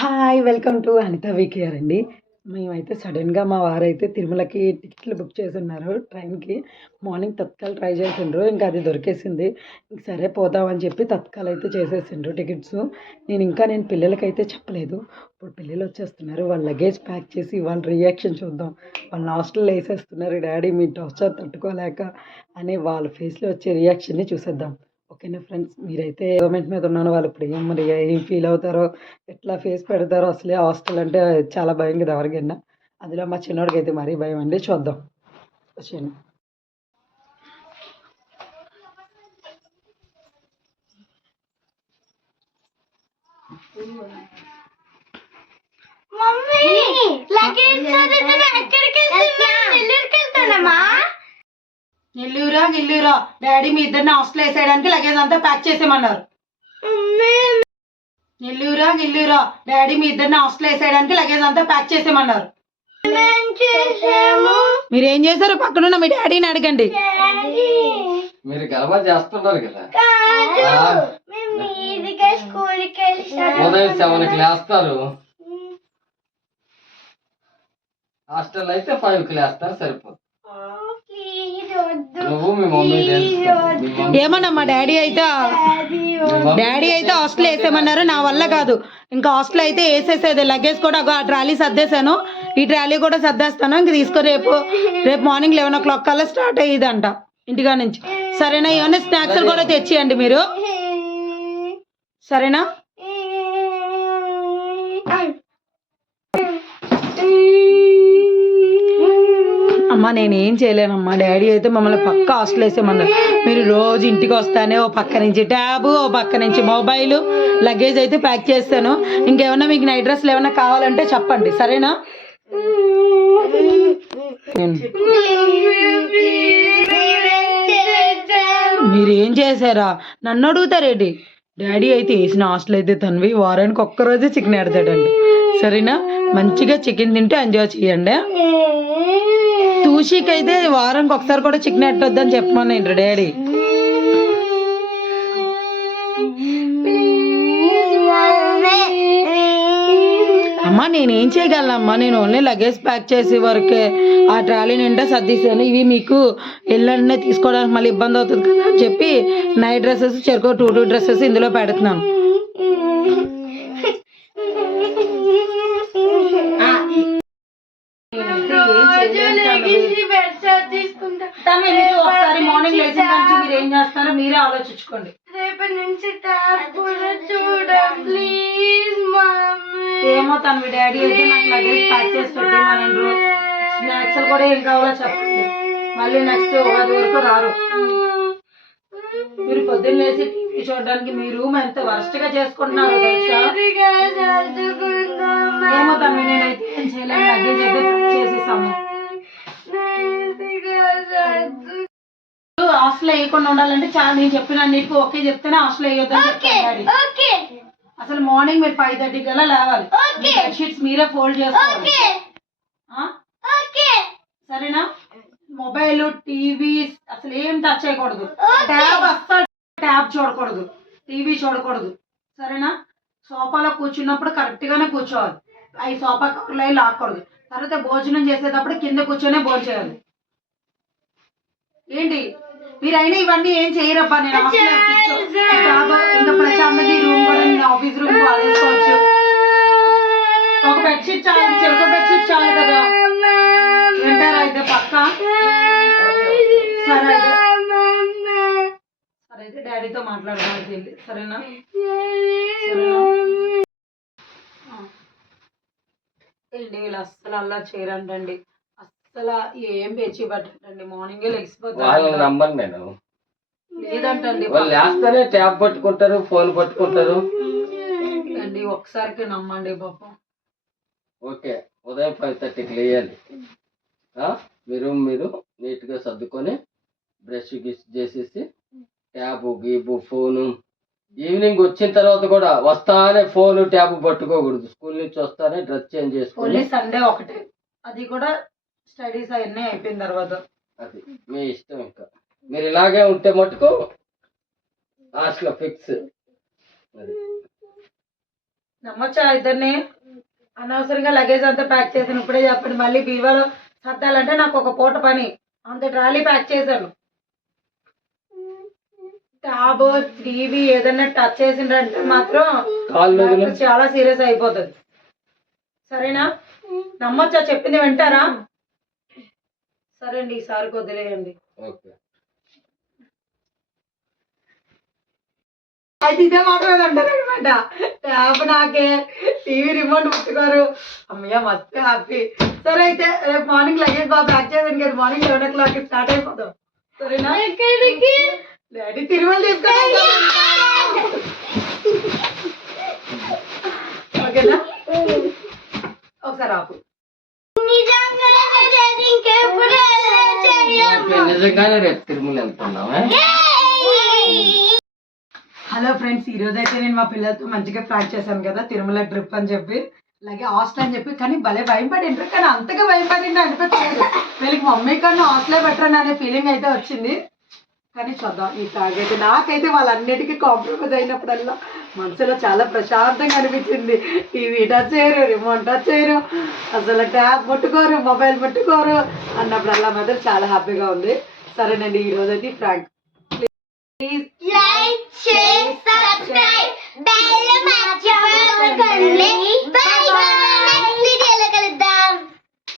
Hi! Welcome to Anitha VKR అండి. మేమైతే సడెన్‌గా మా వారైతే తిరుమలకి టికెట్లు బుక్ చేసున్నారు ట్రైన్‌కి. మార్నింగ్ తత్కాల్ ట్రై చేసిండ్రు. ఇంకా అది దొరికేసింది. ఇంక సరే పోదాం అని చెప్పి తత్కాల్ అయితే చేసేసిండ్రు టికెట్సు. నేను పిల్లలకైతే చెప్పలేదు. ఇప్పుడు పిల్లలొచ్చేస్తున్నారు. వాళ్ళ లగేజ్ ప్యాక్ చేసి వాళ్ళ రియాక్షన్ చూద్దాం. వాళ్ళని హాస్టల్‌లో ఏసేస్తున్నారు డాడీ మీ టార్చర్ తట్టుకోలేక అని వాళ్ళ ఫేస్‌లో వచ్చే రియాక్షన్‌ని చూసేద్దాం. ఓకేనా ఫ్రెండ్స్. మీరైతే గవర్నమెంట్ మీద ఉన్నాను. వాళ్ళు ఇప్పుడు ఏం ఫీల్ అవుతారో, ఎట్లా ఫేస్ పెడతారో అసలే హాస్టల్ అంటే చాలా భయం కదా ఎవరికైనా. అందులో మా చిన్నోడికైతే మరీ భయం అండి. చూద్దాం. వచ్చేయండి. నెల్లూరా డాడీ మీ ఇద్దరిని హాస్టల్ వేసేయడానికి లగేజ్ అంతా ప్యాక్ చేసేయమన్నారు. నెల్లూరా డాడీ మీ ఇద్దరిని హాస్టల్ వేసేయడానికి లగేజ్ అంతా ప్యాక్ చేసేయమన్నారు. మీరేం చేశారు? పక్కనున్న మీ డాడీని అడగండి. మీరు గలబా చేస్తున్నారు కదా, ఉదయం 7కి లేస్తారు. హాస్టల్ అయితే 5కి లేస్తారు. సరిపోతుంది. నువ్వు మీ మమ్మీ ఏమన్నా మా డాడీ అయితే హాస్టల్ వేసేయమన్నారు. నా వల్ల కాదు. ఇంకా హాస్టల్ అయితే వేసేసేది. లగేజ్ కూడా ఆ ట్రాలీ సర్దేశాను. ఈ ట్రాలీ కూడా సర్దేస్తాను. ఇంక తీసుకొని రేపు మార్నింగ్ 11 o'clock కల్లా స్టార్ట్ అయ్యిదంట ఇంటికా నుంచి. సరేనా? ఏమన్నా స్నాక్స్ కూడా తెచ్చియండి మీరు. సరేనా? అమ్మ నేనేం చేయలేనమ్మా. డాడీ అయితే మమ్మల్ని పక్క హాస్టల్ వేసేయమన్నారు. మీరు రోజు ఇంటికి వస్తానే ఓ పక్క నుంచి ట్యాబు, ఓ పక్క నుంచి మొబైల్, లగేజ్ అయితే ప్యాక్ చేస్తాను. ఇంకేమన్నా మీకు నైట్ డ్రెస్లు ఏమన్నా కావాలంటే చెప్పండి. సరేనా? మీరేం చేశారా? నన్ను అడుగుతారేంటి? డాడీ అయితే వేసిన హాస్టల్ అయితే తనవి వారానికి ఒక్కరోజే చికెన్ ఆడతాడండి. సరేనా? మంచిగా చికెన్ తింటే ఎంజాయ్ చేయండి. తూషికి అయితే వారానికి ఒకసారి కూడా చికెన్ ఎట్టొద్దని చెప్పమన్నాడు డాడీ. అమ్మా నేనేం చేయగలనమ్మా. నేను ఓన్లీ లగేజ్ ప్యాక్ చేసే వరకే. ఆ ట్రాలీ నిండా సర్దిసాను. ఇవి మీకు ఎల్లనే తీసుకోవడానికి మళ్ళీ ఇబ్బంది అవుతుంది కదా అని చెప్పి నైట్ డ్రెస్సెస్ చెరుకు 2 డ్రెస్సెస్ ఇందులో పెడుతున్నాను. ఒకసారి మార్నింగ్ లేచిన నుంచి మీరు ఏం చేస్తారో మీరే ఆలోచించుకోండి. రేపటి నుంచి ఏమో తన మీ డాడీ అయితే నాకు లగేజ్ ప్యాక్ చేసి పెట్టేమన్నారు. స్నాక్స్ కూడా ఏం కావాలో చెప్పండి. మళ్ళీ నెక్స్ట్ ఉగాది వరకు రారు. మీరు పొద్దున్న లేచి టీవీ చూడడానికి మీ రూమ్ ఎంత వరస్ట్ గా చేసుకుంటున్నారు తెలుసా? ఏమో తను నేనైతే ఏం చేయలేను. లగేజ్ అయితే ప్యాక్ చేసేసాము. హాస్టల్ వేయకుండా ఉండాలంటే చాలా నేను చెప్పిన అన్నిటికీ ఓకే చెప్తేనే హాస్టల్ వేయొద్దని చెప్పాను. అసలు మార్నింగ్ మీరు 5:30 కల్లా లేవాలి. బెడ్షీట్స్ మీరే ఫోల్డ్ చేసుకోవాలి. సరేనా? మొబైల్, టీవీ అసలు ఏం టచ్ చేయకూడదు. ట్యాబ్ చూడకూడదు. టీవీ చూడకూడదు. సరేనా? సోఫాలో కూర్చున్నప్పుడు కరెక్ట్ గానే కూర్చోవాలి. అవి సోఫా కవర్లు అవి లాక్కూడదు. తర్వాత భోజనం చేసేటప్పుడు కింద కూర్చొనే భోజనం చేయాలి. ఏంటి మీరైనా ఇవన్నీ ఏం చేయరబ్బా. నేను ఇంకా ప్రశాంతకి రూమ్ కూడా నేను ఆఫీస్ రూమ్ వాడేసుకోవచ్చు. ఒక బెడ్షీట్ చాలు, చెరుకు బెడ్షీట్ చాలు కదా. వింటారా అయితే పక్క? సరే అయితే డాడీతో మాట్లాడడానికి వెళ్ళి. సరేనా? ఏంటి వీళ్ళు అస్సలు అలా చేయరంటండి. అసలు ఏం పేచి పట్టండి. మార్నింగే లెగిసిపోతారు. లేదంటండి. లేస్తేనే ట్యాబ్ పట్టుకుంటారు, ఫోన్ పట్టుకుంటారు. అండి ఒకసారికి నమ్మండి పాపం. ఓకే ఉదయం 5:30కి లేయాలి. మీరు నీట్ గా సర్దుకొని బ్రష్ గిష్ చేసేసి ట్యాబు గీబు ఫోను ఈవినింగ్ వచ్చిన తర్వాత కూడా వస్తానే ఫోన్ ట్యాబ్ పట్టుకోకూడదు. స్కూల్ నుంచి వస్తానే డ్రెస్ చేంజ్ చేసుకోవాలి. సండే ఒకటే, అది కూడా స్టడీస్ అవన్నీ అయిపోయిన తర్వాత. అది మీ ఇష్టం. ఇంకా మీరు ఇలాగే ఉంటే మటుకు హాస్టల్ ఫిక్స్. నమ్మొచ్చా ఇద్దరిని? అనవసరంగా లగేజ్ అంతా ప్యాక్ చేశాను. ఇప్పుడే చెప్పండి, మళ్ళీ బీవాలో సర్దాలంటే నాకు ఒక పూట పని. అంత ట్రాలీ ప్యాక్ చేశాను. ట్యాబ్ టీవీ ఏదన్నా టచ్ చేసిండ్రంటే మాత్రం నాకు చాలా సీరియస్ అయిపోతుంది. సరేనా? నమ్మొచ్చా? చెప్పింది వింటారా? సరే అండి, ఈసారి వదిలేయండి. ఓకే. అయితే ఇదే మాత్రమే అంటారు అనమాట. ట్యాబ్ నాకే, టీవీ రిమోట్ ముట్టుకోరు. అమ్మయ్య, మస్తు హ్యాపీ. సరే అయితే రేపు మార్నింగ్ లగేజ్ బాగా ప్యాక్ చేసాను కదా, మార్నింగ్ 11 o'clock స్టార్ట్ అయిపోతాం. సరేనా? డాడీ తిరుమల తీసుకెళ్తాను. ఓకేనా? ఒకసారి ఆపు. నిజంగానే రేపు తిరుమల వెళ్తున్నావా? హలో ఫ్రెండ్స్, ఈ రోజు అయితే నేను మా పిల్లలతో మంచిగా ప్లాన్ చేశాను కదా తిరుమల ట్రిప్ అని చెప్పి, అలాగే హాస్టల్ అని చెప్పి. కానీ భలే భయం పడిండ్రు, కానీ అంతగా భయం పడింది అనిపించలేదు. వీళ్ళకి మమ్మీ కన్నా హాస్టలే బెటర్ అనే ఫీలింగ్ అయితే వచ్చింది. కానీ చూద్దాం, ఈ ప్లాగ్ అయితే నాకైతే వాళ్ళన్నిటికీ కాంప్రమైజ్ అయినప్పుడల్లా మనసులో చాలా ప్రశాంతంగా అనిపించింది. టీవీ టచ్ చేయరు, రిమోట్ టచ్ చేయరు, అసలు ట్యాబ్ ముట్టుకోరు, మొబైల్ ముట్టుకోరు అన్నప్పుడల్లా మాత్రం చాలా హ్యాపీగా ఉంది. సరేనండి, ఈరోజు అయితే ఫ్రాంక్ ప్లీజ్